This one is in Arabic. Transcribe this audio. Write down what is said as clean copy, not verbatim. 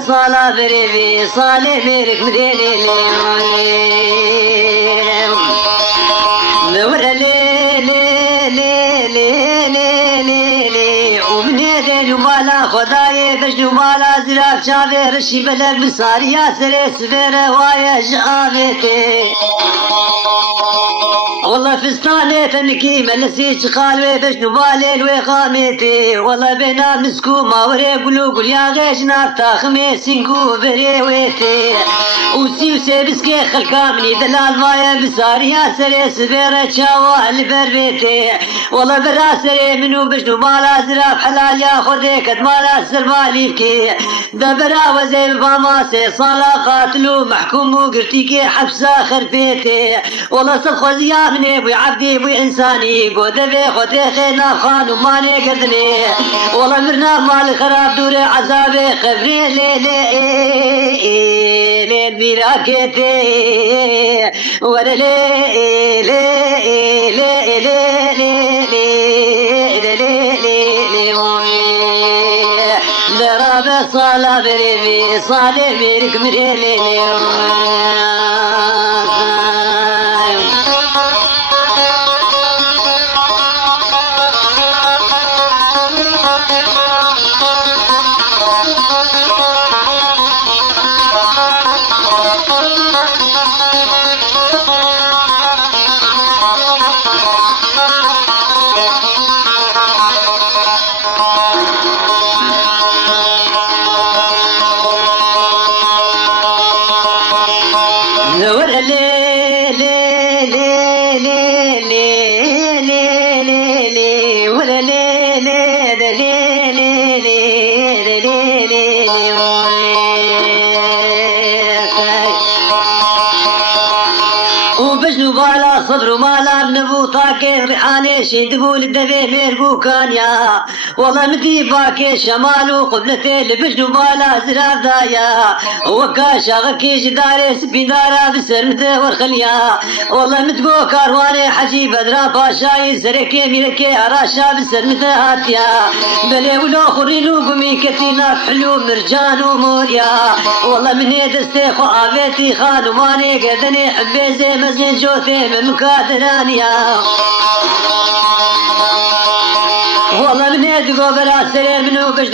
صلاة بريبي صالح ميرك مديني نور لي لي لي لي لي لي لي ومن يدين ومالا خداي بجن ومالا زراف شافي رشي بلد بصاري يا سري سفيرة وايا جابتي والله فستاني تنكي ملسيش خالوي بشنو بالي الوي والله بينا مسكو ما وري قلو يا غيش نافتا خميسين كو بريويتي وسي بسكي خلكامني دلال مايا بساري يا سري سبيرة شاوه البربيتي والله براسري منو بشنو مالا زراف حلال يا خدي كد مالا سرمالي بكي دبرا وزي بفاماسي صالا قاتلو محكوم وقرتيكي حبسا خربيتي والله صدخو زيا مني بوي عبدي بوي انساني قودبي خدي خينا خان وماني قردني والله مرنا مال خراب دوري عذابي خبري لي الميراكيتي ولا درابة صالة بريمي صالة ميرك مريلي وبجنو بالا صدر ومالا بنبو طاكي ريحاني شيدبو للدبي ميربو كانيا والله مدي باكي شمالو قبلتي لبجنو بالا زراب دايا وكاشا غكي جداري سبين دارا بسرمته والخليا والله متقو كارواني حجي بدرا باشاي سركي ميركي عراشا بسرمته هاتيا بلي ولو خرينو قمي كتينا حلو مرجان وموريا والله من يدستي خو آبيتي خانو ماني قدني حبي زي مزين جوثي من مكادرانيا والله من يدقو بلا سرير منو بجنو